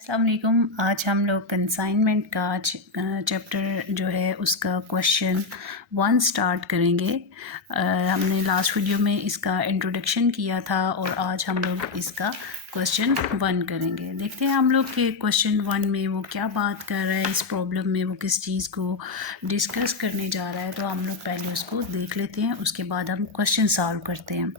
अस्सलाम वालेकुम। आज हम लोग कंसाइनमेंट का चैप्टर जो है उसका क्वेश्चन 1 स्टार्ट करेंगे। हमने लास्ट वीडियो में इसका इंट्रोडक्शन किया था और आज हम लोग इसका क्वेश्चन 1 करेंगे। देखते हैं हम लोग के क्वेश्चन 1 में वो क्या बात कर रहा है, इस प्रॉब्लम में वो किस चीज़ को डिस्कस करने जा रहा है। तो हम लोग पहले उसको देख लेते हैं, उसके बाद हम क्वेश्चन सॉल्व करते हैं।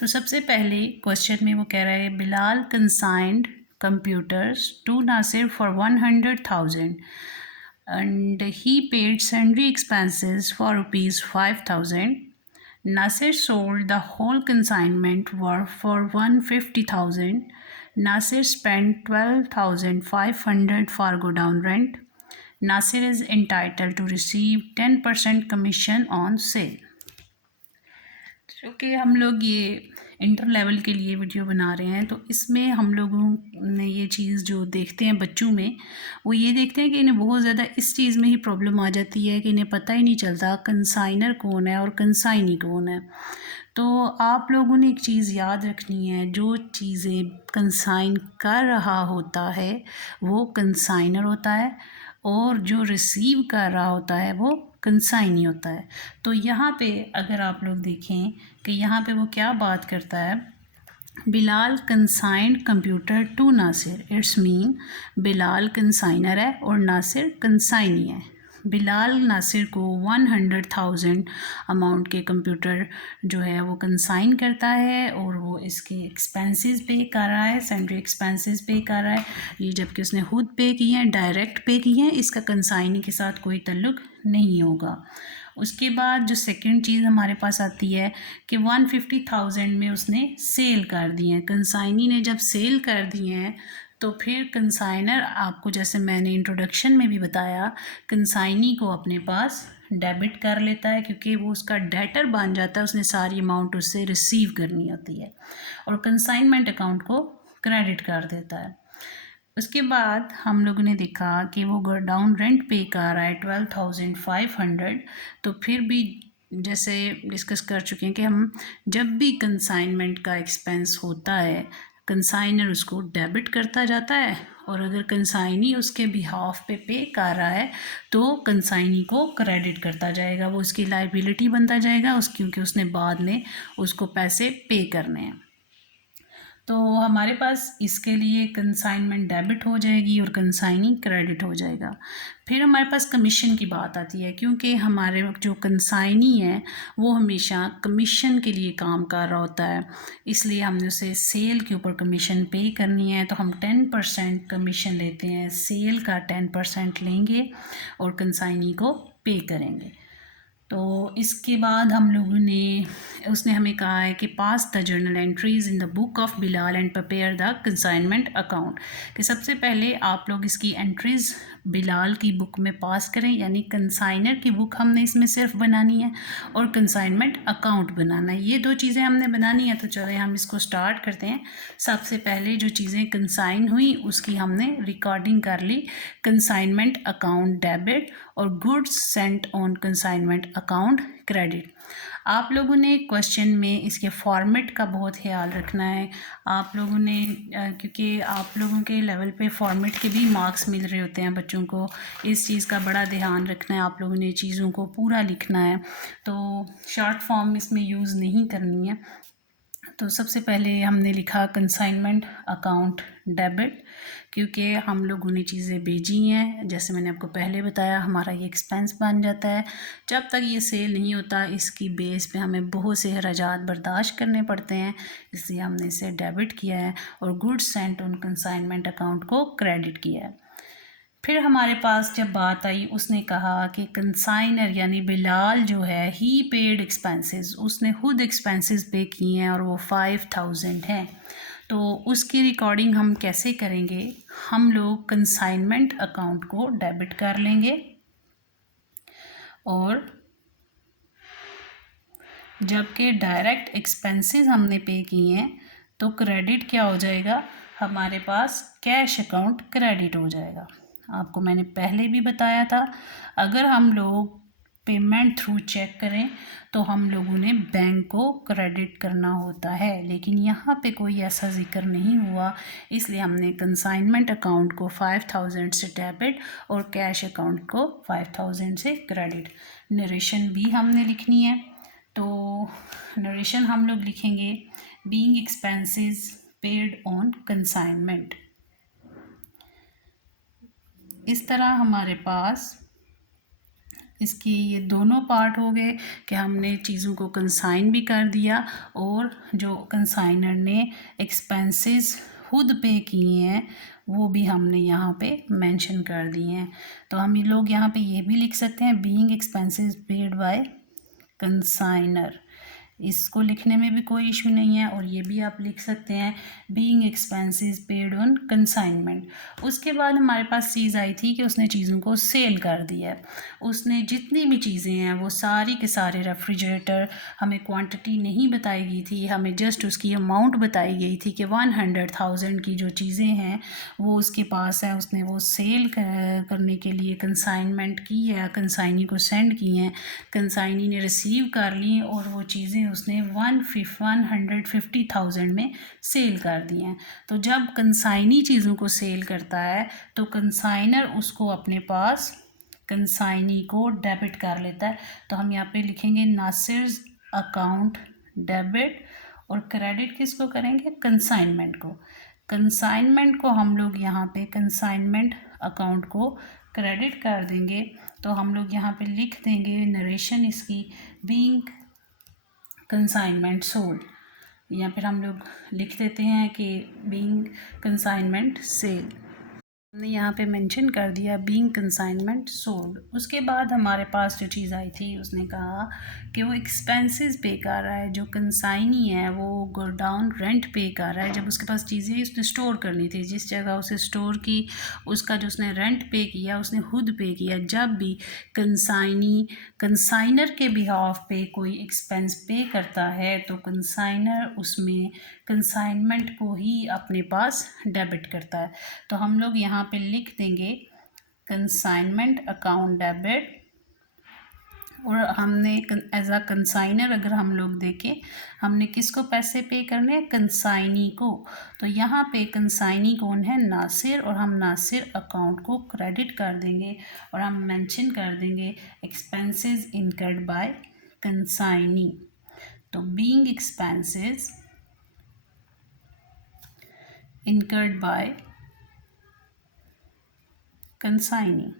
तो सबसे पहले क्वेश्चन में वो कह रहा है Bilal कंसाइंड computers to Nasir for 100,000 and he paid sundry expenses for rupees 5,000. Nasir sold the whole consignment worth for 150,000. Nasir spent 12,500 for godown rent. Nasir is entitled to receive 10% commission on sale. क्योंकि हम लोग ये inter level के लिए video बना रहे हैं, तो इसमें हम लोगों ने ये चीज़ जो देखते हैं बच्चों में, वो ये देखते हैं कि इन्हें बहुत ज़्यादा इस चीज़ में ही प्रॉब्लम आ जाती है कि इन्हें पता ही नहीं चलता कंसाइनर कौन है और कंसाइनी कौन है। तो आप लोगों ने एक चीज़ याद रखनी है, जो चीज़ें कंसाइन कर रहा होता है वो कंसाइनर होता है और जो रिसीव कर रहा होता है वो कंसाइनी होता है। तो यहाँ पे अगर आप लोग देखें कि यहाँ पे वो क्या बात करता है, Bilal consigned computer to Nasir, it's mean Bilal consignor है और नासिर कंसाइनी है। बिलाल नासिर को 100,000 अमाउंट के कंप्यूटर जो है वो कंसाइन करता है और वो इसके एक्सपेंसेस पे कर रहा है, सैंड्री एक्सपेंसेस पे कर रहा है। ये जबकि उसने खुद पे किए हैं, डायरेक्ट पे किए हैं, इसका कंसाइनी के साथ कोई ताल्लुक़ नहीं होगा। उसके बाद जो सेकंड चीज़ हमारे पास आती है कि 150,000 में उसने सेल कर दिए हैं। कंसाइनी ने जब सेल कर दिए हैं तो फिर कंसाइनर, आपको जैसे मैंने इंट्रोडक्शन में भी बताया, कंसाइनी को अपने पास डेबिट कर लेता है क्योंकि वो उसका डेटर बन जाता है, उसने सारी अमाउंट उससे रिसीव करनी होती है, और कंसाइनमेंट अकाउंट को क्रेडिट कर देता है। उसके बाद हम लोगों ने देखा कि वो गोडाउन रेंट पे कर रहा है 12,500। तो फिर भी जैसे डिस्कस कर चुके हैं कि हम जब भी कंसाइनमेंट का एक्सपेंस होता है, कंसाइनर उसको डेबिट करता जाता है, और अगर कंसाइनी उसके बिहाफ पे कर रहा है तो कंसाइनी को क्रेडिट करता जाएगा, वो उसकी लाइबिलिटी बनता जाएगा क्योंकि उसने बाद में उसको पैसे पे करने हैं। तो हमारे पास इसके लिए कंसाइनमेंट डेबिट हो जाएगी और कंसाइनी क्रेडिट हो जाएगा। फिर हमारे पास कमीशन की बात आती है, क्योंकि हमारे जो कंसाइनी है वो हमेशा कमीशन के लिए काम कर रहा होता है, इसलिए हमने उसे सेल के ऊपर कमीशन पे करनी है। तो हम 10% कमीशन लेते हैं, सेल का 10% लेंगे और कंसाइनी को पे करेंगे। तो इसके बाद हम लोगों ने, उसने हमें कहा है कि pass the journal entries in the book of Bilal and prepare the consignment account, कि सबसे पहले आप लोग इसकी एंट्रीज़ बिलाल की बुक में पास करें, यानी कंसाइनर की बुक हमने इसमें सिर्फ बनानी है और कंसाइनमेंट अकाउंट बनाना है। ये दो चीज़ें हमने बनानी है। तो चलें हम इसको स्टार्ट करते हैं। सबसे पहले जो चीज़ें कंसाइन हुई उसकी हमने रिकॉर्डिंग कर ली, कंसाइनमेंट अकाउंट डेबिट और goods sent on consignment account credit. आप लोगों ने क्वेश्चन में इसके फॉर्मेट का बहुत ख्याल रखना है। आप लोगों ने क्योंकि आप लोगों के लेवल पे फॉर्मेट के भी मार्क्स मिल रहे होते हैं बच्चों को, इस चीज़ का बड़ा ध्यान रखना है। आप लोगों ने चीज़ों को पूरा लिखना है, तो शॉर्ट फॉर्म इसमें यूज़ नहीं करनी है। तो सबसे पहले हमने लिखा कंसाइनमेंट अकाउंट डेबिट, क्योंकि हम लोगों ने चीज़ें भेजी हैं, जैसे मैंने आपको पहले बताया हमारा ये एक्सपेंस बन जाता है। जब तक ये सेल नहीं होता इसकी बेस पे हमें बहुत से अखराजात बर्दाश्त करने पड़ते हैं, इसलिए हमने इसे डेबिट किया है और goods sent on consignment account को क्रेडिट किया है। फिर हमारे पास जब बात आई, उसने कहा कि कंसाइनर यानी बिलाल जो है ही पेड एक्सपेंसेस, उसने खुद एक्सपेंसेस पे किए हैं और वो 5,000 हैं। तो उसकी रिकॉर्डिंग हम कैसे करेंगे, हम लोग कंसाइनमेंट अकाउंट को डेबिट कर लेंगे और जबकि डायरेक्ट एक्सपेंसेस हमने पे किए हैं तो क्रेडिट क्या हो जाएगा, हमारे पास कैश अकाउंट क्रेडिट हो जाएगा। आपको मैंने पहले भी बताया था, अगर हम लोग पेमेंट थ्रू चेक करें तो हम लोगों ने बैंक को क्रेडिट करना होता है, लेकिन यहाँ पे कोई ऐसा जिक्र नहीं हुआ, इसलिए हमने कंसाइनमेंट अकाउंट को 5000 से डेबिट और कैश अकाउंट को 5000 से क्रेडिट। नरेशन भी हमने लिखनी है, तो नरेशन हम लोग लिखेंगे being expenses paid on consignment. इस तरह हमारे पास इसकी ये दोनों पार्ट हो गए कि हमने चीज़ों को कंसाइन भी कर दिया और जो कंसाइनर ने एक्सपेंसेस खुद पे किए हैं वो भी हमने यहाँ पे मेंशन कर दिए हैं। तो हम ये लोग यहाँ पे ये भी लिख सकते हैं being expenses paid by consignor, इसको लिखने में भी कोई इशू नहीं है। और ये भी आप लिख सकते हैं being expenses paid on consignment. उसके बाद हमारे पास चीज़ आई थी कि उसने चीज़ों को सेल कर दिया है। उसने जितनी भी चीज़ें हैं वो सारी के सारे रेफ्रिजरेटर, हमें क्वांटिटी नहीं बताई गई थी, हमें जस्ट उसकी अमाउंट बताई गई थी कि 100,000 की जो चीज़ें हैं वो उसके पास है, उसने वो सेल करने के लिए कंसाइनमेंट की है, कंसाइनी को सेंड की हैं, कंसाइनी ने रिसीव कर ली और वो चीज़ें उसने 150,000 में सेल कर दी हैं। तो जब कंसाइनी चीज़ों को सेल करता है तो कंसाइनर उसको अपने पास कंसाइनी को डेबिट कर लेता है। तो हम यहाँ पे लिखेंगे नासिर अकाउंट डेबिट, और क्रेडिट किसको करेंगे? कंसाइनमेंट को। कंसाइनमेंट को हम लोग यहाँ पे कंसाइनमेंट अकाउंट को क्रेडिट कर देंगे। तो हम लोग यहाँ पे लिख देंगे नरेशन इसकी बीइंग कंसाइनमेंट सोल्ड, या फिर हम लोग लिख देते हैं कि बीइंग कंसाइनमेंट सेल। हमने यहाँ पे मेंशन कर दिया बीइंग कंसाइनमेंट सोल्ड। उसके बाद हमारे पास जो चीज़ आई थी उसने कहा कि वो एक्सपेंसेस पे कर रहा है, जो कंसाइनी है वो गोडाउन रेंट पे कर रहा है। जब उसके पास चीज़ें उसने स्टोर करनी थी, जिस जगह उसे स्टोर की उसका जो उसने रेंट पे किया उसने खुद पे किया। जब भी कंसाइनी कंसाइनर के बिहाफ पे कोई एक्सपेंस पे करता है तो कंसाइनर उसमें कंसाइनमेंट को ही अपने पास डेबिट करता है। तो हम लोग यहाँ पे लिख देंगे कंसाइनमेंट अकाउंट डेबिट, और हमने एज अ कंसाइनर अगर हम लोग देखें हमने किसको पैसे पे करने हैं? कंसाइनी को। तो यहाँ पे कंसाइनी कौन है? नासिर, और हम नासिर अकाउंट को क्रेडिट कर देंगे और हम मेंशन कर देंगे एक्सपेंसेस इनकर्ड बाय कंसाइनी। तो being expenses incurred by consignee,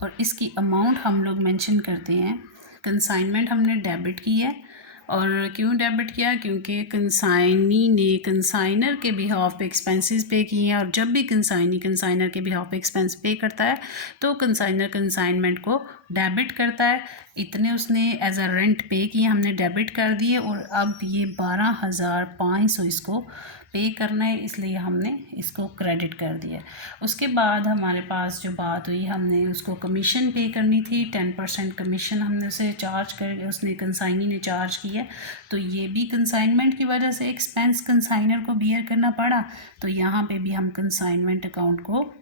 और इसकी अमाउंट हम लोग मेंशन करते हैं। कंसाइनमेंट हमने डेबिट की है, और क्यों डेबिट किया? क्योंकि कंसाइनी ने कंसाइनर के बिहाफ पे एक्सपेंसेस पे किए हैं, और जब भी कंसाइनी कंसाइनर के बिहाफ पे एक्सपेंस पे करता है तो कंसाइनर कंसाइनमेंट को डेबिट करता है। इतने उसने एज अ रेंट पे किए, हमने डेबिट कर दिए, और अब ये 12,500 इसको पे करना है, इसलिए हमने इसको क्रेडिट कर दिया। उसके बाद हमारे पास जो बात हुई, हमने उसको कमीशन पे करनी थी, 10% कमीशन हमने उसे चार्ज कर, उसने कंसाइनी ने चार्ज किया। तो ये भी कंसाइनमेंट की वजह से एक्सपेंस कंसाइनर को बियर करना पड़ा, तो यहाँ पे भी हम कंसाइनमेंट अकाउंट को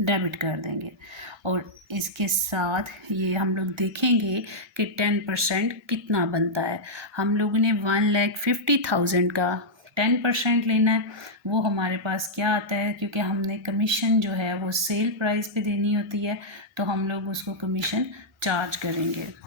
डेबिट कर देंगे। और इसके साथ ये हम लोग देखेंगे कि 10% कितना बनता है। हम लोगों ने 1,50,000 का 10% लेना है। वो हमारे पास क्या आता है, क्योंकि हमने कमीशन जो है वो सेल प्राइस पे देनी होती है, तो हम लोग उसको कमीशन चार्ज करेंगे।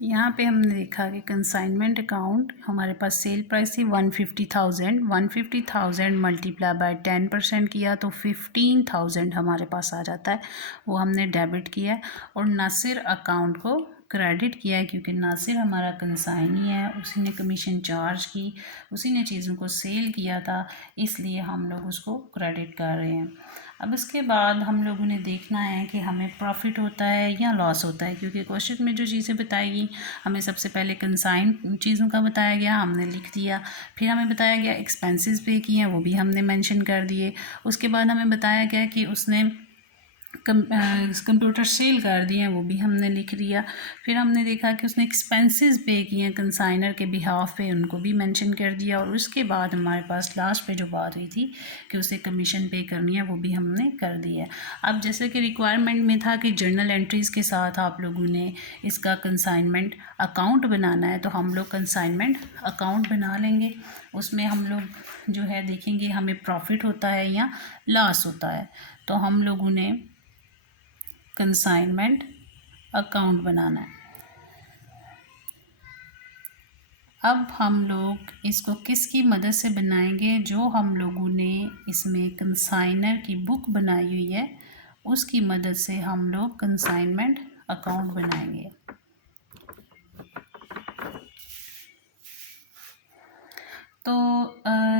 यहाँ पे हमने देखा कि कंसाइनमेंट अकाउंट हमारे पास सेल प्राइस थी 150,000, 150,000 मल्टीप्लाई बाय 10% किया तो 15,000 हमारे पास आ जाता है, वो हमने डेबिट किया है। और नासिर अकाउंट को क्रेडिट किया है, क्योंकि नासिर हमारा कंसाइनी है, उसी ने कमीशन चार्ज की, उसी ने चीज़ों को सेल किया था, इसलिए हम लोग उसको क्रेडिट कर रहे हैं। अब इसके बाद हम लोगों ने देखना है कि हमें प्रॉफिट होता है या लॉस होता है, क्योंकि क्वेश्चन में जो चीज़ें बताएगी हमें सबसे पहले कंसाइन चीज़ों का बताया गया, हमने लिख दिया। फिर हमें बताया गया एक्सपेंसेस पे किए हैं, वो भी हमने मेंशन कर दिए। उसके बाद हमें बताया गया कि उसने कंप्यूटर सेल कर दिए हैं, वो भी हमने लिख लिया। फिर हमने देखा कि उसने एक्सपेंसेस पे किए हैं कंसाइनर के बिहाफ पे, उनको भी मेंशन कर दिया। और उसके बाद हमारे पास लास्ट पे जो बात हुई थी कि उसे कमीशन पे करनी है, वो भी हमने कर दी है। अब जैसे कि रिक्वायरमेंट में था कि जर्नल एंट्रीज़ के साथ आप लोगों ने इसका कंसाइनमेंट अकाउंट बनाना है, तो हम लोग कंसाइनमेंट अकाउंट बना लेंगे। उसमें हम लोग जो है देखेंगे हमें प्रॉफिट होता है या लॉस होता है। तो हम लोगों ने कंसाइनमेंट अकाउंट बनाना है। अब हम लोग इसको किसकी मदद से बनाएंगे? जो हम लोगों ने इसमें कंसाइनर की बुक बनाई हुई है, उसकी मदद से हम लोग कंसाइनमेंट अकाउंट बनाएंगे। तो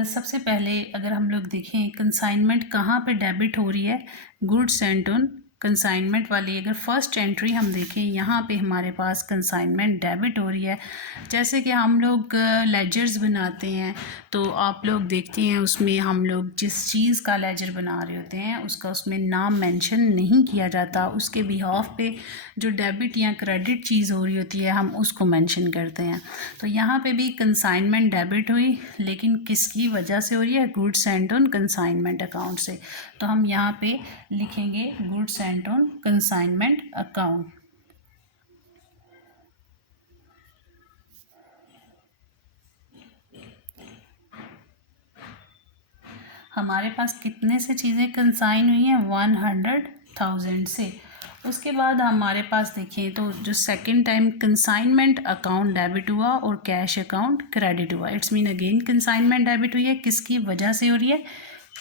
सबसे पहले अगर हम लोग देखें कंसाइनमेंट कहाँ पे डेबिट हो रही है, गुड्स सेंट ऑन कंसाइनमेंट वाली अगर फर्स्ट एंट्री हम देखें, यहाँ पे हमारे पास कंसाइनमेंट डेबिट हो रही है। जैसे कि हम लोग लेजर्स बनाते हैं, तो आप लोग देखते हैं उसमें हम लोग जिस चीज़ का लेजर बना रहे होते हैं उसका उसमें नाम मेंशन नहीं किया जाता, उसके बिहाफ पे जो डेबिट या क्रेडिट चीज़ हो रही होती है हम उसको मेंशन करते हैं। तो यहाँ पे भी कंसाइनमेंट डेबिट हुई, लेकिन किसकी वजह से हो रही है? Goods sent on consignment account से। तो हम यहाँ पे लिखेंगे goods sent on consignment account. हमारे पास कितने से चीज़ें कंसाइन हुई हैं? 100,000 से। उसके बाद हमारे पास देखें तो जो second time consignment account debit हुआ और कैश अकाउंट क्रेडिट हुआ, it's mean again consignment debit हुई है। किसकी वजह से हो रही है?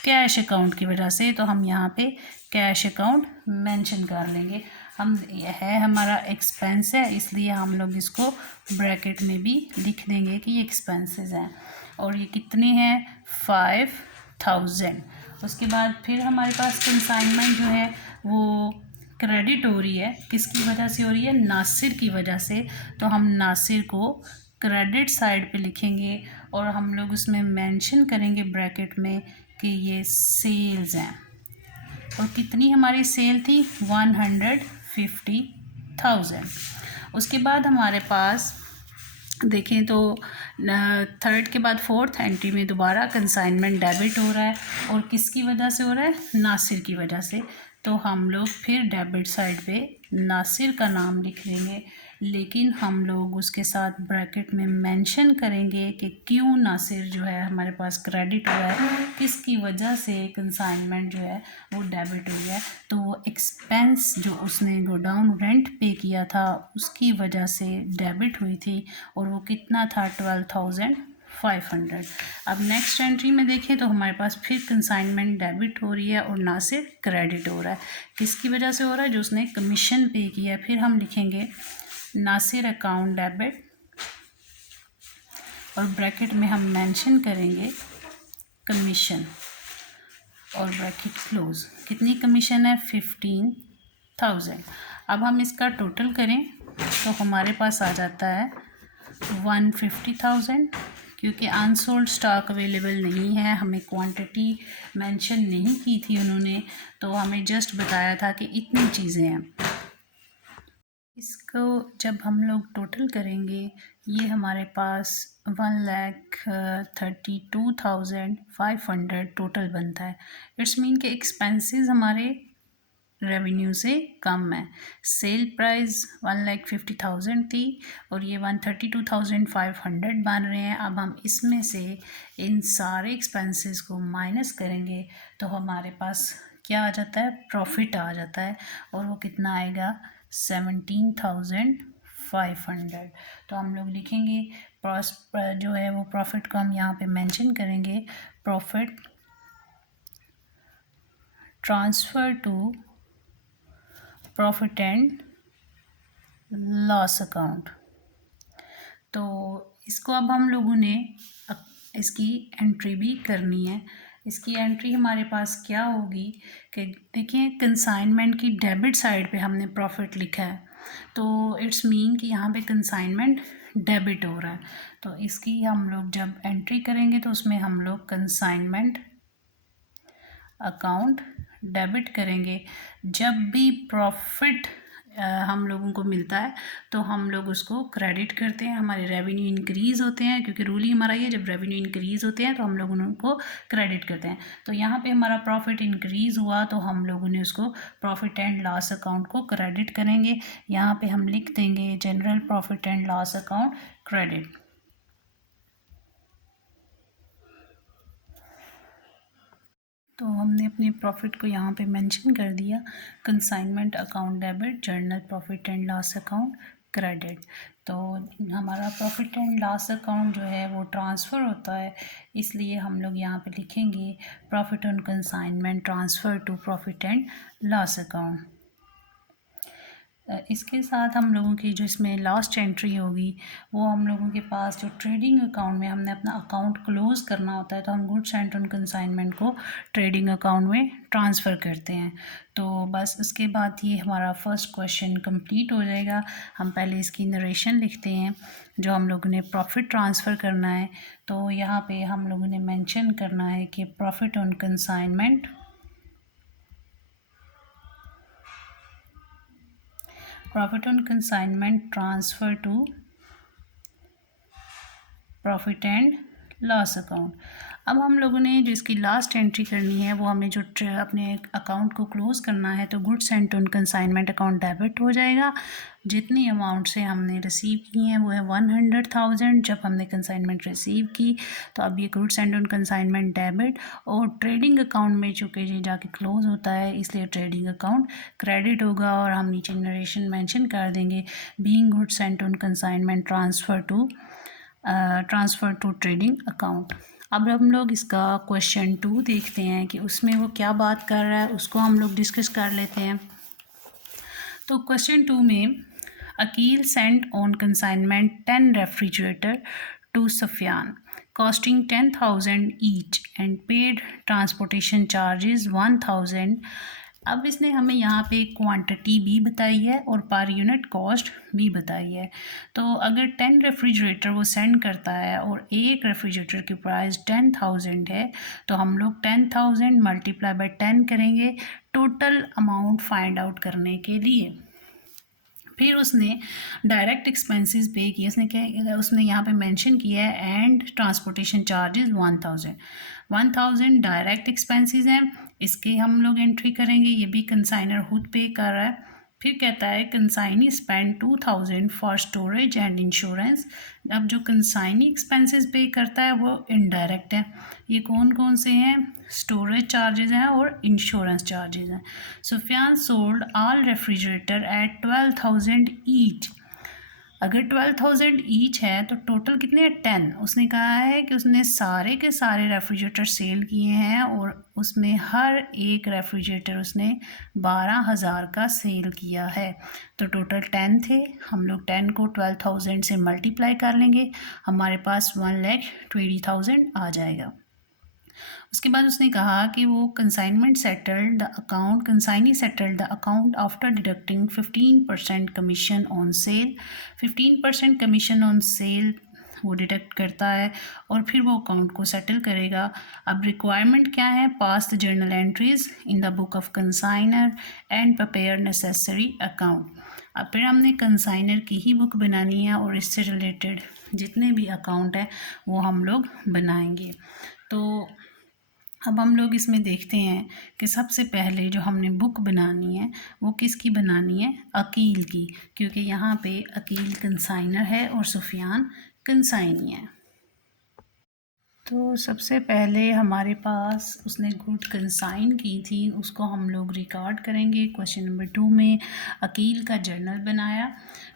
कैश अकाउंट की वजह से। तो हम यहाँ पे कैश अकाउंट मेंशन कर लेंगे। हम है हमारा एक्सपेंस है, इसलिए हम लोग इसको ब्रैकेट में भी लिख देंगे कि ये एक्सपेंसेस हैं। और ये कितने हैं? 5,000। उसके बाद फिर हमारे पास कंसाइनमेंट जो है वो क्रेडिट हो रही है। किसकी वजह से हो रही है? नासिर की वजह से। तो हम नासिर को क्रेडिट साइड पे लिखेंगे और हम लोग उसमें मेंशन करेंगे ब्रैकेट में कि ये सेल्स हैं। और कितनी हमारी सेल थी? 150,000। उसके बाद हमारे पास देखें तो थर्ड के बाद फोर्थ एंट्री में दोबारा कंसाइनमेंट डेबिट हो रहा है। और किसकी वजह से हो रहा है? नासिर की वजह से। तो हम लोग फिर डेबिट साइड पे नासिर का नाम लिख लेंगे, लेकिन हम लोग उसके साथ ब्रैकेट में मेंशन करेंगे कि क्यों नासिर जो है हमारे पास क्रेडिट हुआ है, किसकी वजह से कंसाइनमेंट जो है वो डेबिट हुई है। तो वो एक्सपेंस जो उसने गोडाउन रेंट पे किया था उसकी वजह से डेबिट हुई थी, और वो कितना था? 12,500। अब नेक्स्ट एंट्री में देखें तो हमारे पास फिर कंसाइनमेंट डेबिट हो रही है और नासिर क्रेडिट हो रहा है। किसकी वजह से हो रहा है? जो उसने कमीशन पे किया है। फिर हम लिखेंगे नासिर अकाउंट डेबिट और ब्रैकेट में हम मेंशन करेंगे कमीशन और ब्रैकेट क्लोज। कितनी कमीशन है? 15,000। अब हम इसका टोटल करें तो हमारे पास आ जाता है 150,000। क्योंकि अनसोल्ड स्टॉक अवेलेबल नहीं है, हमें क्वांटिटी मेंशन नहीं की थी उन्होंने, तो हमें जस्ट बताया था कि इतनी चीज़ें हैं। इसको जब हम लोग टोटल करेंगे, ये हमारे पास 1,32,500 टोटल बनता है। इट्स मीन के एक्सपेंसेस हमारे रेवेन्यू से कम है। सेल प्राइस 1,50,000 थी और ये 132,500 बन रहे हैं। अब हम इसमें से इन सारे एक्सपेंसेस को माइनस करेंगे तो हमारे पास क्या आ जाता है? प्रॉफिट आ जाता है। और वो कितना आएगा? 17,500। तो हम लोग लिखेंगे जो है वो प्रॉफिट को हम यहाँ पे मेंशन करेंगे, profit transfer to profit and loss account. तो इसको अब हम लोगों ने इसकी एंट्री भी करनी है। इसकी एंट्री हमारे पास क्या होगी कि देखिए कंसाइनमेंट की डेबिट साइड पे हमने प्रॉफिट लिखा है, तो इट्स मीन कि यहाँ पे कंसाइनमेंट डेबिट हो रहा है। तो इसकी हम लोग जब एंट्री करेंगे तो उसमें हम लोग कंसाइनमेंट अकाउंट डेबिट करेंगे। जब भी प्रॉफिट हम लोगों को मिलता है तो हम लोग उसको क्रेडिट करते हैं, हमारे रेवेन्यू इंक्रीज़ होते हैं, क्योंकि रूल ही हमारा ये, जब रेवेन्यू इंक्रीज़ होते हैं तो हम लोग उनको क्रेडिट करते हैं। तो यहाँ पे हमारा प्रॉफिट इंक्रीज़ हुआ तो हम लोगों ने उसको प्रॉफिट एंड लॉस अकाउंट को क्रेडिट करेंगे। यहाँ पे हम लिख देंगे general profit and loss account credit. तो हमने अपने प्रॉफिट को यहाँ पे मेंशन कर दिया, consignment account debit, journal profit and loss account credit. तो हमारा प्रॉफिट एंड लॉस अकाउंट जो है वो ट्रांसफ़र होता है, इसलिए हम लोग यहाँ पे लिखेंगे profit on consignment transfer to profit and loss account. इसके साथ हम लोगों की जो इसमें लास्ट एंट्री होगी वो हम लोगों के पास, जो ट्रेडिंग अकाउंट में हमने अपना अकाउंट क्लोज़ करना होता है तो हम गुड्स एंड ऑन कंसाइनमेंट को ट्रेडिंग अकाउंट में ट्रांसफ़र करते हैं। तो बस उसके बाद ये हमारा फर्स्ट क्वेश्चन कंप्लीट हो जाएगा। हम पहले इसकी नरेशन लिखते हैं, जो हम लोगों ने प्रॉफिट ट्रांसफ़र करना है। तो यहाँ पे हम लोगों ने मेंशन करना है कि profit on consignment transfer to profit and loss account. अब हम लोगों ने जो इसकी लास्ट एंट्री करनी है वो हमें जो अपने अकाउंट को क्लोज़ करना है, तो goods and on consignment account debit हो जाएगा। जितनी अमाउंट से हमने रिसीव की हैं वो है 100,000 जब हमने कंसाइनमेंट रिसीव की। तो अब ये goods and on consignment debit, और ट्रेडिंग अकाउंट में चूँकि ये जाके क्लोज़ होता है इसलिए ट्रेडिंग अकाउंट क्रेडिट होगा। और हम नीचे नरेशन मेंशन कर देंगे being goods and on consignment transfer to trading account. अब हम लोग इसका क्वेश्चन 2 देखते हैं कि उसमें वो क्या बात कर रहा है, उसको हम लोग डिस्कस कर लेते हैं। तो क्वेश्चन 2 में Akeel sent on consignment 10 refrigerator to Safiyan costing 10,000 each and paid transportation charges 1,000। अब इसने हमें यहाँ पे क्वांटिटी भी बताई है और पर यूनिट कॉस्ट भी बताई है। तो अगर 10 रेफ्रिजरेटर वो सेंड करता है और एक रेफ्रिजरेटर की प्राइस 10,000 है, तो हम लोग 10,000 मल्टीप्लाई बाय 10 करेंगे टोटल अमाउंट फाइंड आउट करने के लिए। फिर उसने डायरेक्ट एक्सपेंसेस पे किए, उसने यहाँ पे मेंशन किया है and transportation charges 1,000 direct expenses हैं, इसके हम लोग एंट्री करेंगे, ये भी कंसाइनर खुद पे कर रहा है। फिर कहता है consignee spend 2,000 for storage and insurance. अब जो कंसाइनी एक्सपेंसेस पे करता है वो इनडायरेक्ट है, ये कौन कौन से हैं, स्टोरेज चार्जेस हैं और इंश्योरेंस चार्जेस हैं। Sufiyan sold all refrigerator at 12,000 each. अगर 12,000 ईच है तो टोटल कितने हैं, 10। उसने कहा है कि उसने सारे के सारे रेफ्रिजरेटर सेल किए हैं और उसमें हर एक रेफ्रिजरेटर उसने 12,000 का सेल किया है। तो टोटल 10 थे, हम लोग 10 को 12,000 से मल्टीप्लाई कर लेंगे, हमारे पास 1,20,000 आ जाएगा। उसके बाद उसने कहा कि वो consignee settled the account after deducting 15% commission on sale. 15% commission on sale वो डिडक्ट करता है और फिर वो अकाउंट को सेटल करेगा। अब रिक्वायरमेंट क्या है, pass the journal entries in the book of consignor and prepare necessary account. अब फिर हमने कंसाइनर की ही बुक बनानी है और इससे रिलेटेड जितने भी अकाउंट हैं वो हम लोग बनाएंगे। तो अब हम लोग इसमें देखते हैं कि सबसे पहले जो हमने बुक बनानी है वो किसकी बनानी है, अकील की, क्योंकि यहाँ पे अकील कंसाइनर है और सुफियान कंसाइनी है। तो सबसे पहले हमारे पास उसने गुड कंसाइन की थी, उसको हम लोग रिकॉर्ड करेंगे। क्वेश्चन नंबर 2 में अकील का जर्नल बनाया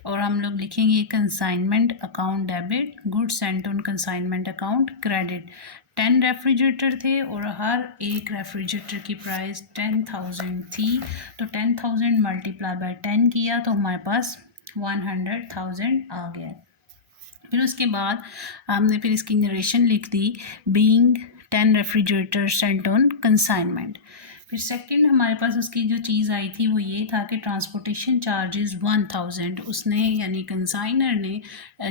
और हम लोग लिखेंगे consignment account debit, goods sent on consignment account credit. 10 refrigerator थे और हर एक रेफ्रिजरेटर की प्राइस 10,000 थी, तो 10,000 मल्टीप्लाई बाय 10 किया तो हमारे पास 100,000 आ गया। फिर उसके बाद हमने फिर इसकी नरेशन लिख दी being 10 refrigerator sent on consignment. फिर सेकंड हमारे पास उसकी जो चीज़ आई थी वो ये था कि ट्रांसपोर्टेशन चार्जेस 1000 उसने यानी कंसाइनर ने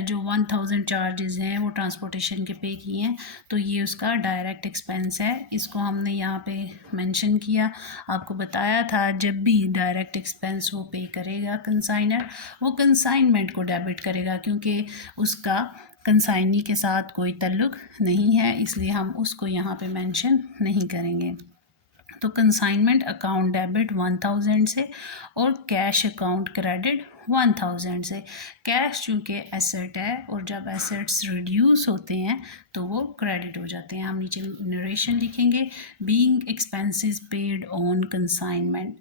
जो 1000 चार्जेस हैं वो ट्रांसपोर्टेशन के पे किए हैं, तो ये उसका डायरेक्ट एक्सपेंस है। इसको हमने यहाँ पे मेंशन किया, आपको बताया था जब भी डायरेक्ट एक्सपेंस वो पे करेगा कंसाइनर, वो कंसाइनमेंट को डेबिट करेगा, क्योंकि उसका कंसाइनी के साथ कोई ताल्लुक़ नहीं है, इसलिए हम उसको यहाँ पे मेंशन नहीं करेंगे। तो कंसाइनमेंट अकाउंट डेबिट 1000 से और कैश अकाउंट क्रेडिट 1000 से। कैश चूँकि एसेट है और जब एसेट्स रिड्यूस होते हैं तो वो क्रेडिट हो जाते हैं। हम नीचे नरेशन लिखेंगे, being expenses paid on consignment.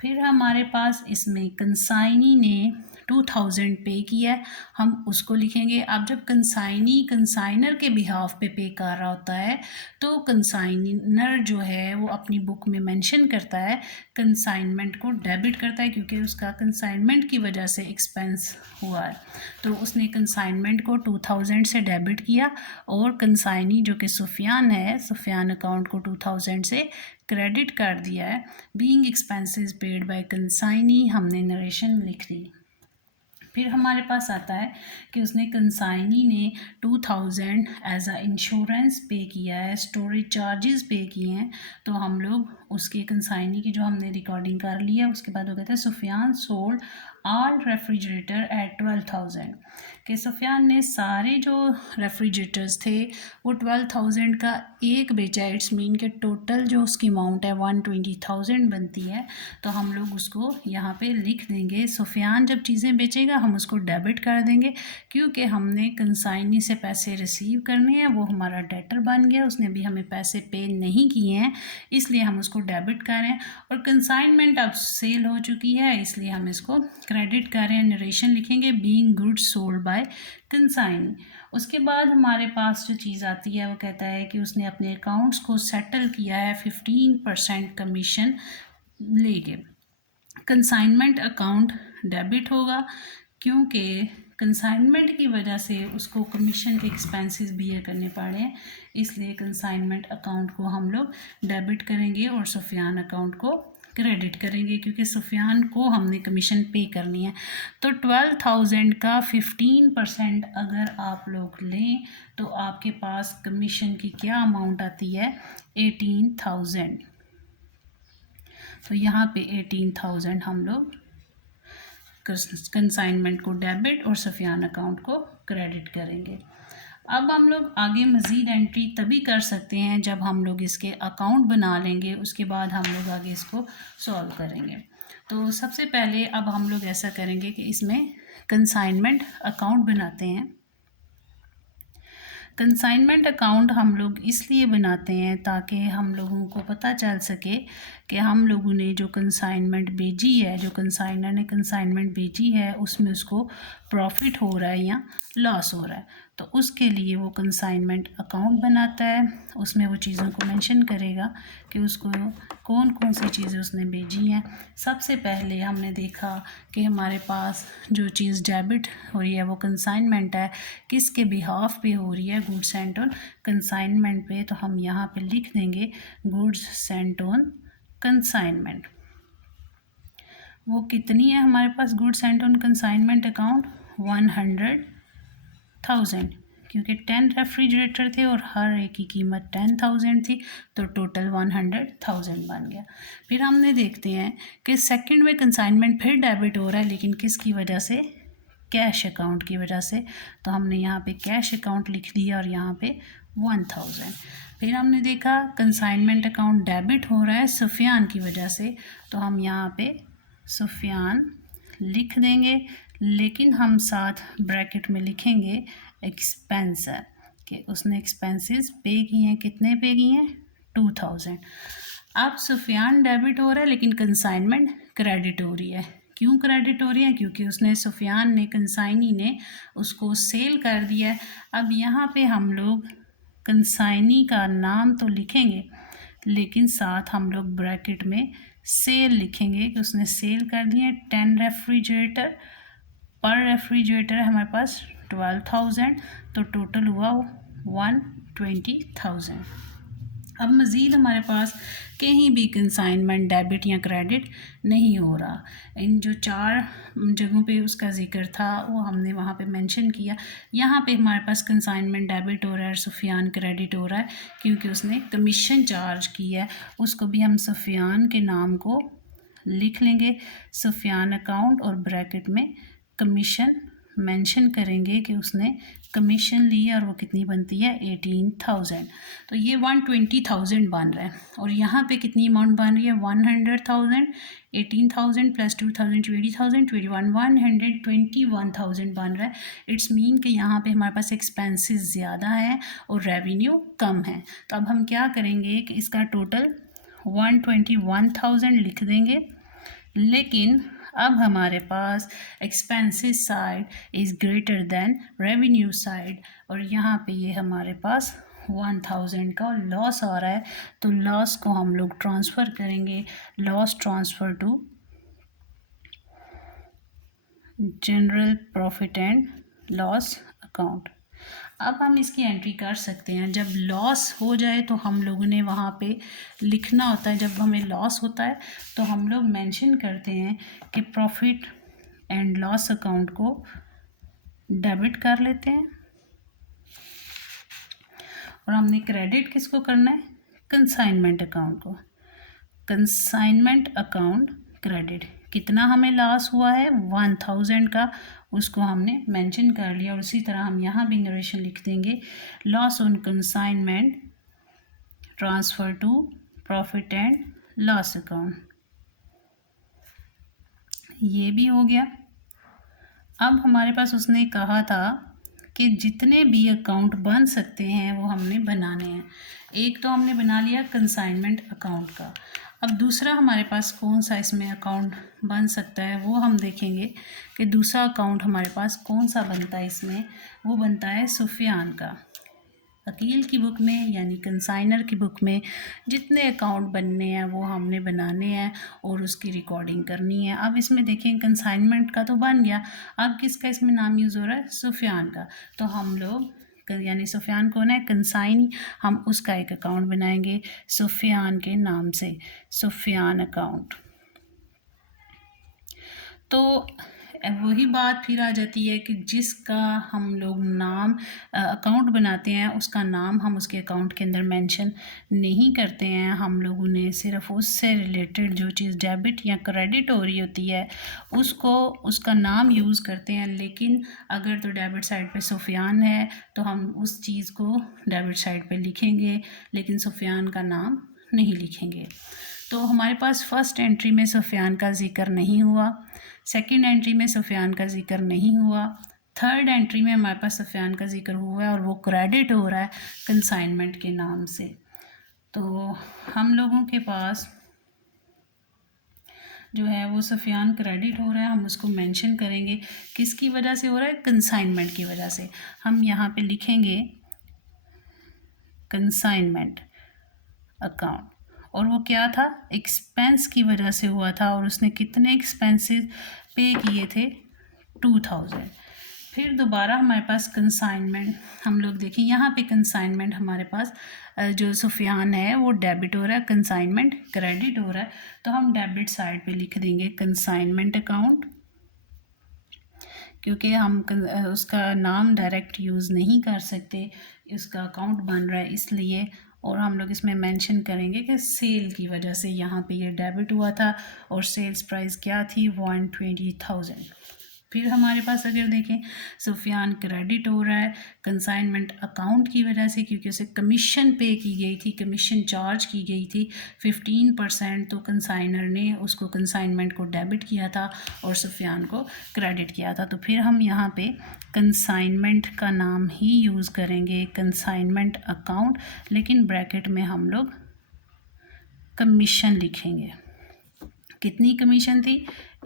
फिर हमारे पास इसमें कंसाइनी ने 2000 पे किया है, हम उसको लिखेंगे। अब जब कंसाइनी कंसाइनर के बिहाफ पे कर रहा होता है तो कंसाइनर जो है वो अपनी बुक में मेंशन करता है, कंसाइनमेंट को डेबिट करता है, क्योंकि उसका कंसाइनमेंट की वजह से एक्सपेंस हुआ है। तो उसने कंसाइनमेंट को 2000 से डेबिट किया और कंसाइनी जो कि सुफियान है, सुफियान अकाउंट को 2000 से क्रेडिट कर दिया है। Being expenses paid bye consignee हमने नरेशन लिख दी। फिर हमारे पास आता है कि उसने कंसाइनी ने 2000 एज अ इंश्योरेंस पे किया है, स्टोरेज चार्जेस पे किए हैं, तो हम लोग उसके कंसाइनी की जो हमने रिकॉर्डिंग कर ली है उसके बाद वो कहते हैं Sufiyan sold all refrigerator at 12000 कि सुफियान ने सारे जो रेफ्रिजरेटर्स थे वो 12000 का एक बेचा। इट्स मीन के टोटल जो उसकी अमाउंट है 120,000 बनती है, तो हम लोग उसको यहाँ पे लिख देंगे। सुफियान जब चीज़ें बेचेगा हम उसको डेबिट कर देंगे, क्योंकि हमने कंसाइनी से पैसे रिसीव करने हैं, वो हमारा डेटर बन गया, उसने भी हमें पैसे पे नहीं किए हैं, इसलिए हम उसको डेबिट कर रहे हैं। और कंसाइनमेंट अब सेल हो चुकी है, इसलिए हम इसको क्रेडिट कर रहे हैं। नरेशन लिखेंगे, being goods sold by consignee. उसके बाद हमारे पास जो चीज़ आती है वो कहता है कि उसने अपने अकाउंट्स को सेटल किया है 15% कमीशन लेके। कंसाइनमेंट अकाउंट डेबिट होगा, क्योंकि कंसाइनमेंट की वजह से उसको कमीशन के एक्सपेंसेस बियर करने पड़े हैं, इसलिए कंसाइनमेंट अकाउंट को हम लोग डेबिट करेंगे और सुफियान अकाउंट को क्रेडिट करेंगे, क्योंकि सुफियान को हमने कमीशन पे करनी है। तो 12000 का 15% अगर आप लोग लें तो आपके पास कमीशन की क्या अमाउंट आती है, 18000। तो यहाँ पे 18000 हम लोग कंसाइनमेंट को डेबिट और सुफियान अकाउंट को क्रेडिट करेंगे। अब हम लोग आगे मज़ीद एंट्री तभी कर सकते हैं जब हम लोग इसके अकाउंट बना लेंगे, उसके बाद हम लोग आगे इसको सॉल्व करेंगे। तो सबसे पहले अब हम लोग ऐसा करेंगे कि इसमें कंसाइनमेंट अकाउंट बनाते हैं। कंसाइनमेंट अकाउंट हम लोग इसलिए बनाते हैं ताकि हम लोगों को पता चल सके कि हम लोगों ने जो कंसाइनमेंट भेजी है, जो कंसाइनर ने कंसाइनमेंट भेजी है, उसमें उसको प्रॉफिट हो रहा है या लॉस हो रहा है। तो उसके लिए वो कंसाइनमेंट अकाउंट बनाता है, उसमें वो चीज़ों को मेंशन करेगा कि उसको कौन कौन सी चीज़ें उसने भेजी हैं। सबसे पहले हमने देखा कि हमारे पास जो चीज़ डेबिट हो रही है वो कंसाइनमेंट है, किसके बिहाफ पे हो रही है, गुड्स सेंट ऑन कंसाइनमेंट पे, तो हम यहाँ पे लिख देंगे गुड्स सेंट ऑन कंसाइनमेंट। वो कितनी है हमारे पास goods sent on consignment account, 100,000, क्योंकि 10 रेफ्रिजरेटर थे और हर एक की कीमत 10,000 थी, तो टोटल 100,000 बन गया। फिर हमने देखते हैं कि सेकंड में कंसाइनमेंट फिर डेबिट हो रहा है, लेकिन किसकी वजह से, कैश अकाउंट की वजह से, तो हमने यहाँ पे कैश अकाउंट लिख दिया और यहाँ पे 1000। फिर हमने देखा कंसाइनमेंट अकाउंट डेबिट हो रहा है सुफियान की वजह से, तो हम यहाँ पे सुफियान लिख देंगे, लेकिन हम साथ ब्रैकेट में लिखेंगे एक्सपेंस है कि उसने एक्सपेंसेस पे किए हैं। कितने पे किए हैं, 2000। अब सुफियान डेबिट हो रहा है लेकिन कंसाइनमेंट क्रेडिट हो रही है। क्यों क्रेडिट हो रही है, क्योंकि उसने सुफियान ने कंसाइनी ने उसको सेल कर दिया है। अब यहाँ पे हम लोग कंसाइनी का नाम तो लिखेंगे, लेकिन साथ हम लोग ब्रैकेट में सेल लिखेंगे कि उसने सेल कर दिए 10 रेफ्रिजरेटर। पर रेफ्रिजरेटर है हमारे पास 12,000, तो टोटल हुआ 120,000। अब मज़ीद हमारे पास कहीं भी कंसाइनमेंट डेबिट या क्रेडिट नहीं हो रहा। इन जो 4 जगहों पे उसका ज़िक्र था वो हमने वहाँ पे मेंशन किया। यहाँ पे हमारे पास कंसाइनमेंट डेबिट हो रहा है और सुफियान क्रेडिट हो रहा है क्योंकि उसने कमीशन चार्ज किया है। उसको भी हम सुफियान के नाम को लिख लेंगे, सुफियान अकाउंट, और ब्रैकेट में कमीशन मेंशन करेंगे कि उसने कमीशन ली है और वो कितनी बनती है 18,000। तो ये 120,000 बन रहा है और यहाँ पे कितनी अमाउंट बन रही है 100,000, 18,000 प्लस 2,000 20,000 21 121,000 बन रहा है। इट्स मीन कि यहाँ पे हमारे पास एक्सपेंसेस ज़्यादा है और रेवेन्यू कम है। तो अब हम क्या करेंगे कि इसका टोटल 121,000 लिख देंगे, लेकिन अब हमारे पास expenses side is greater than revenue side और यहाँ पे ये हमारे पास 1,000 का लॉस आ रहा है। तो लॉस को हम लोग ट्रांसफ़र करेंगे, loss transfer to general profit and loss account. अब हम इसकी एंट्री कर सकते हैं। जब लॉस हो जाए तो हम लोगों ने वहाँ पे लिखना होता है, जब हमें लॉस होता है तो हम लोग मेंशन करते हैं कि प्रॉफिट एंड लॉस अकाउंट को डेबिट कर लेते हैं और हमने क्रेडिट किसको करना है, कंसाइनमेंट अकाउंट को। कंसाइनमेंट अकाउंट क्रेडिट, कितना हमें लॉस हुआ है 1,000 का, उसको हमने मेंशन कर लिया और उसी तरह हम यहाँ भी नरेशन लिख देंगे, loss on consignment transfer to profit and loss account. ये भी हो गया। अब हमारे पास उसने कहा था कि जितने भी अकाउंट बन सकते हैं वो हमने बनाने हैं। एक तो हमने बना लिया कंसाइनमेंट अकाउंट का। अब दूसरा हमारे पास कौन सा इसमें अकाउंट बन सकता है वो हम देखेंगे कि दूसरा अकाउंट हमारे पास कौन सा बनता है इसमें। वो बनता है सुफियान का। अकील की बुक में यानी कंसाइनर की बुक में जितने अकाउंट बनने हैं वो हमने बनाने हैं और उसकी रिकॉर्डिंग करनी है। अब इसमें देखें कंसाइनमेंट का तो बन गया, अब किसका इसमें नाम यूज़ हो रहा है, सुफियान का। तो हम लोग यानी सुफियान कौन है, कंसाइन, हम उसका एक अकाउंट बनाएंगे सुफियान के नाम से, सुफियान अकाउंट। तो वही बात फिर आ जाती है कि जिसका हम लोग नाम अकाउंट बनाते हैं उसका नाम हम उसके अकाउंट के अंदर मेंशन नहीं करते हैं। हम लोगों ने सिर्फ उससे रिलेटेड जो चीज़ डेबिट या क्रेडिट हो रही होती है उसको उसका नाम यूज़ करते हैं। लेकिन अगर तो डेबिट साइड पे सुफियान है तो हम उस चीज़ को डेबिट साइड पे लिखेंगे लेकिन सुफियान का नाम नहीं लिखेंगे। तो हमारे पास फर्स्ट एंट्री में सुफियान का ज़िक्र नहीं हुआ, सेकंड एंट्री में सुफियान का ज़िक्र नहीं हुआ, थर्ड एंट्री में हमारे पास सुफियान का ज़िक्र हुआ है और वो क्रेडिट हो रहा है कंसाइनमेंट के नाम से। तो हम लोगों के पास जो है वो सुफियान क्रेडिट हो रहा है, हम उसको मेंशन करेंगे किसकी वजह से हो रहा है, कंसाइनमेंट की वजह से। हम यहाँ पे लिखेंगे कंसाइनमेंट अकाउंट और वो क्या था, एक्सपेंस की वजह से हुआ था और उसने कितने एक्सपेंसेस पे किए थे 2,000। फिर दोबारा हमारे पास कंसाइनमेंट, हम लोग देखें यहाँ पे कंसाइनमेंट हमारे पास जो सुफियान है वो डेबिट हो रहा है, कंसाइनमेंट क्रेडिट हो रहा है। तो हम डेबिट साइड पे लिख देंगे कंसाइनमेंट अकाउंट, क्योंकि हम उसका नाम डायरेक्ट यूज़ नहीं कर सकते, उसका अकाउंट बन रहा है इसलिए। और हम लोग इसमें मेंशन करेंगे कि सेल की वजह से यहाँ पे ये डेबिट हुआ था और सेल्स प्राइस क्या थी 120,000। फिर हमारे पास अगर देखें सुफियान क्रेडिट हो रहा है कंसाइनमेंट अकाउंट की वजह से, क्योंकि उसे कमीशन पे की गई थी, कमीशन चार्ज की गई थी 15%, तो कंसाइनर ने उसको कंसाइनमेंट को डेबिट किया था और सुफियान को क्रेडिट किया था। तो फिर हम यहाँ पे कंसाइनमेंट का नाम ही यूज़ करेंगे कंसाइनमेंट अकाउंट, लेकिन ब्रैकेट में हम लोग कमीशन लिखेंगे। कितनी कमीशन थी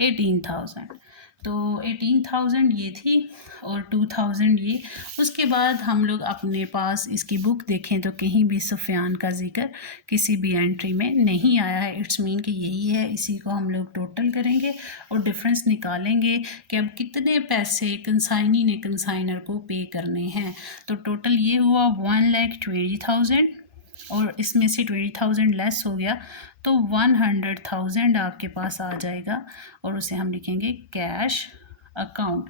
18,000। तो 18,000 ये थी और 2,000 ये। उसके बाद हम लोग अपने पास इसकी बुक देखें तो कहीं भी सुफियान का जिक्र किसी भी एंट्री में नहीं आया है। इट्स मीन कि यही है, इसी को हम लोग टोटल करेंगे और डिफरेंस निकालेंगे कि अब कितने पैसे कंसाइनी ने कंसाइनर को पे करने हैं। तो टोटल ये हुआ 1,20,000 और इसमें से 20,000 लेस हो गया तो 100,000 आपके पास आ जाएगा और उसे हम लिखेंगे कैश अकाउंट।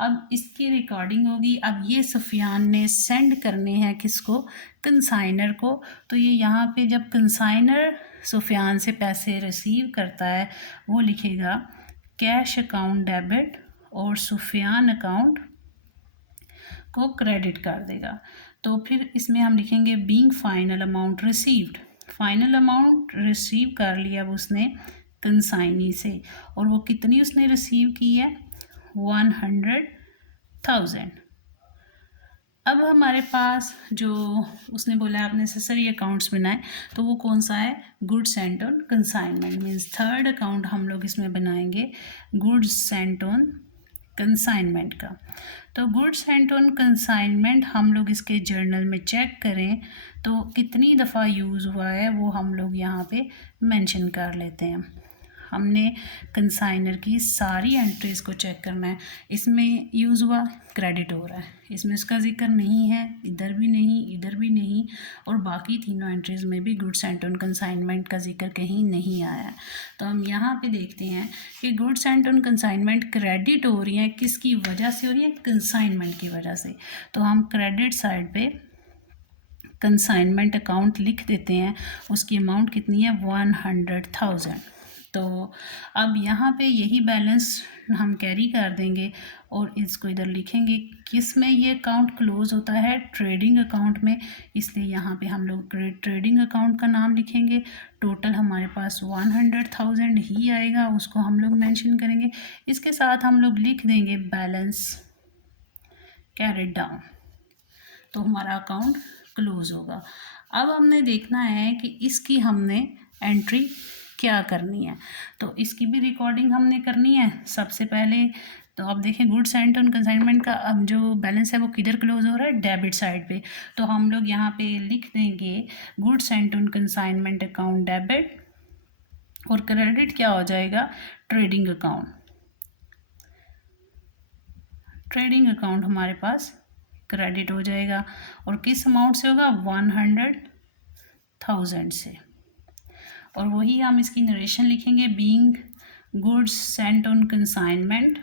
अब इसकी रिकॉर्डिंग होगी। अब ये सुफियान ने सेंड करने हैं किसको, कंसाइनर को। तो ये यहाँ पे जब कंसाइनर सुफियान से पैसे रिसीव करता है वो लिखेगा कैश अकाउंट डेबिट और सुफियान अकाउंट को क्रेडिट कर देगा। तो फिर इसमें हम लिखेंगे being final amount received. Final amount receive कर लिया अब उसने कंसाइनी से, और वो कितनी उसने रिसीव की है, 100,000। अब हमारे पास जो उसने बोला आप नेसेसरी अकाउंट्स बनाए, तो वो कौन सा है, goods sent on consignment. Means third account हम लोग इसमें बनाएंगे गुड्स सेंट ऑन कंसाइनमेंट का। तो गुड्स सेंट ऑन कंसाइनमेंट हम लोग इसके जर्नल में चेक करें तो कितनी दफ़ा यूज़ हुआ है वो हम लोग यहाँ पे मेंशन कर लेते हैं। हमने कंसाइनर की सारी एंट्रीज़ को चेक करना है। इसमें यूज़ हुआ, क्रेडिट हो रहा है, इसमें इसका जिक्र नहीं है, इधर भी नहीं, इधर भी नहीं, और बाकी तीनों एंट्रीज़ में भी गुड्स सेंट ऑन कंसाइनमेंट का जिक्र कहीं नहीं आया है। तो हम यहाँ पे देखते हैं कि goods sent on consignment credit हो रही हैं, किसकी वजह से हो रही है, कंसाइनमेंट की वजह से। तो हम क्रेडिट साइड पे कंसाइनमेंट अकाउंट लिख देते हैं, उसकी अमाउंट कितनी है, 100,000। तो अब यहाँ पे यही बैलेंस हम कैरी कर देंगे और इसको इधर लिखेंगे। किस में ये अकाउंट क्लोज़ होता है, ट्रेडिंग अकाउंट में, इसलिए यहाँ पे हम लोग ट्रेडिंग अकाउंट का नाम लिखेंगे। टोटल हमारे पास 100,000 ही आएगा, उसको हम लोग मेंशन करेंगे। इसके साथ हम लोग लिख देंगे बैलेंस कैरिड डाउन, तो हमारा अकाउंट क्लोज़ होगा। अब हमने देखना है कि इसकी हमने एंट्री क्या करनी है, तो इसकी भी रिकॉर्डिंग हमने करनी है। सबसे पहले तो अब देखें गुड्स सेंट ऑन कंसाइनमेंट का अब जो बैलेंस है वो किधर क्लोज हो रहा है, डेबिट साइड पे। तो हम लोग यहाँ पे लिख देंगे goods sent on consignment account debit, और क्रेडिट क्या हो जाएगा, ट्रेडिंग अकाउंट। ट्रेडिंग अकाउंट हमारे पास क्रेडिट हो जाएगा, और किस अमाउंट से होगा, 100,000 से। और वही हम इसकी नरेशन लिखेंगे, being goods sent on consignment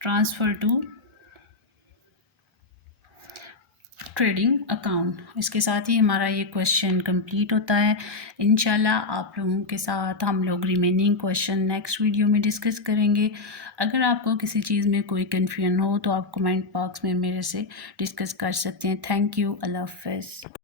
transfer to trading account. इसके साथ ही हमारा ये क्वेश्चन कंप्लीट होता है। इंशाल्लाह आप लोगों के साथ हम लोग रिमेनिंग क्वेश्चन नेक्स्ट वीडियो में डिस्कस करेंगे। अगर आपको किसी चीज़ में कोई कन्फ्यूजन हो तो आप कमेंट बॉक्स में मेरे से डिस्कस कर सकते हैं। थैंक यू, अल्लाह हाफ़िज़।